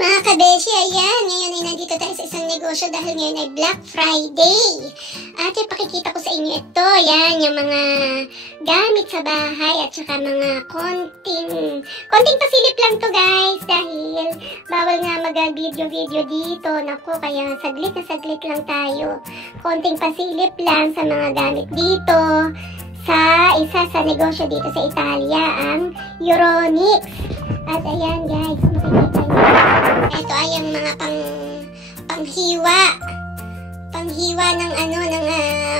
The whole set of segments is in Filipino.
Mga kabeshi, ayan, ngayon ay nandito tayo sa isang negosyo dahil ngayon ay Black Friday. At ipakikita ko sa inyo ito, yan, yung mga gamit sa bahay at saka mga konting pasilip lang to guys dahil bawal nga mag-video dito. Naku, kaya saglit na saglit lang tayo. Konting pasilip lang sa mga gamit dito sa isa sa negosyo dito sa Italia, ang Euronics. At ayan guys, makikita nyo. Ito ay ang mga panghiwa ng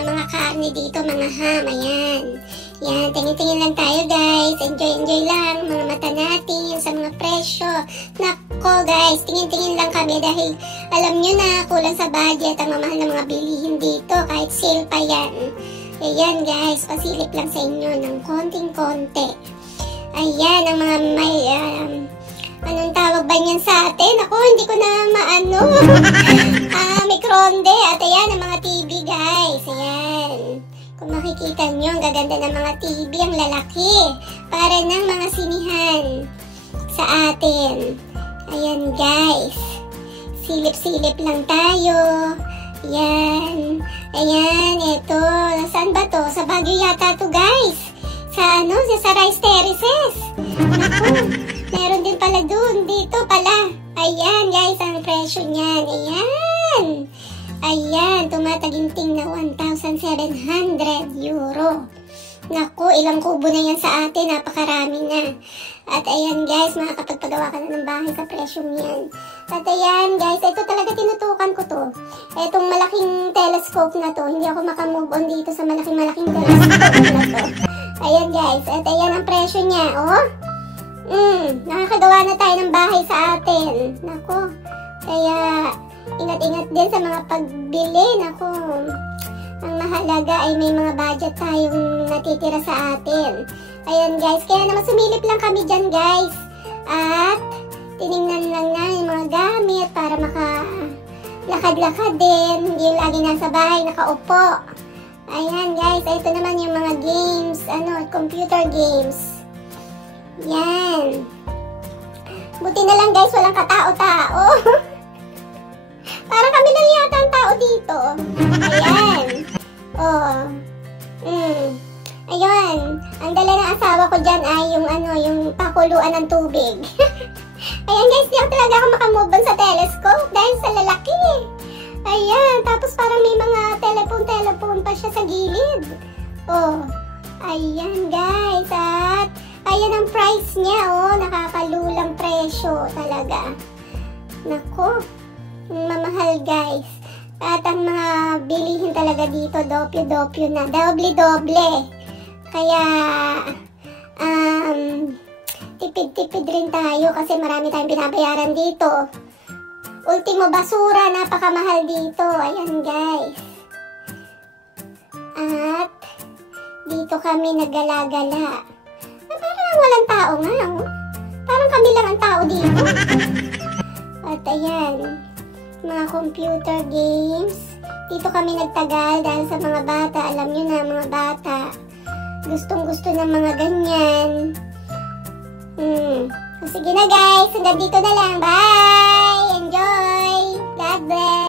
mga karne dito, mga ham. Ayan. Yan, tingin-tingin lang tayo guys. Enjoy lang mga mata natin sa mga presyo. Nako guys, tingin-tingin lang kami dahil alam nyo na kulang sa budget ang mamahal ng mga bilihin dito kahit sale pa yan. Ayan guys, pasilip lang sa inyo ng konting-konti. Ayan, ang mga may, anong tawag ba niyan sa atin? Ako, hindi ko na maano. Microonde. At ayan, ang mga TV guys. Ayan. Kung makikita nyo, ang gaganda ng mga TV, ang lalaki. Para ng mga sinihan sa atin. Ayan guys. Silip-silip lang tayo. Ayan. Ayan, ito. Saan ba to? Sa Baguio yata to guys. Sa Rice Terraces. Naku, meron din pala dun. Dito pala. Ayan guys, ang presyo niyan. Ayan. Ayan, tumataginting na 1,700 euro. Naku, ilang kubo na yan sa atin. Napakarami na. At ayan guys, makakapagpagawa ka na ng bahay sa presyong yan. At ayan guys, ito talaga tinutukan ko to. Etong malaking telescope na to. Hindi ako makamove on dito sa malaking telescope na to. Ayan guys, at ayan ang presyo niya, oh. Nakakagawa na tayo ng bahay sa atin. Naku, kaya ingat-ingat din sa mga pagbili. Naku, ang mahalaga ay may mga budget tayong natitira sa atin. Ayan guys, kaya naman sumilip lang kami dyan guys. At tinignan lang na yung mga gamit para makalakad-lakad din. Hindi yung lagi nasa bahay, nakaupo. Ayan guys, ito naman yung mga games, computer games. Yan. Buti na lang guys, walang katao-tao. Parang kami lang yata ang tao dito. Ayan. Oh. Ayun. Ang dala ng asawa ko dyan ay yung pakuluan ng tubig. Ayan guys, di ako talaga makamove on sa telescope dahil sa lalaki. Ayan, tapos parang may mga telephone pa siya sa gilid. Oh, ayan guys, at ayan ang price niya, oh, nakakalulang presyo talaga. Nako, mamahal guys. At ang mga bilihin talaga dito, doble na, doble. Kaya, tipid rin tayo kasi marami tayong binabayaran dito. Ultimo basura, napakamahal dito. Ayan guys. At dito kami naggala-gala. Parang walang tao nga. Oh. Parang kami lang ang tao dito. At ayan, mga computer games. Dito kami nagtagal dahil sa mga bata. Alam nyo na, mga bata. Gustong-gusto ng mga ganyan. Sige na guys, hanggang dito na lang. Bye! Enjoy! God bless!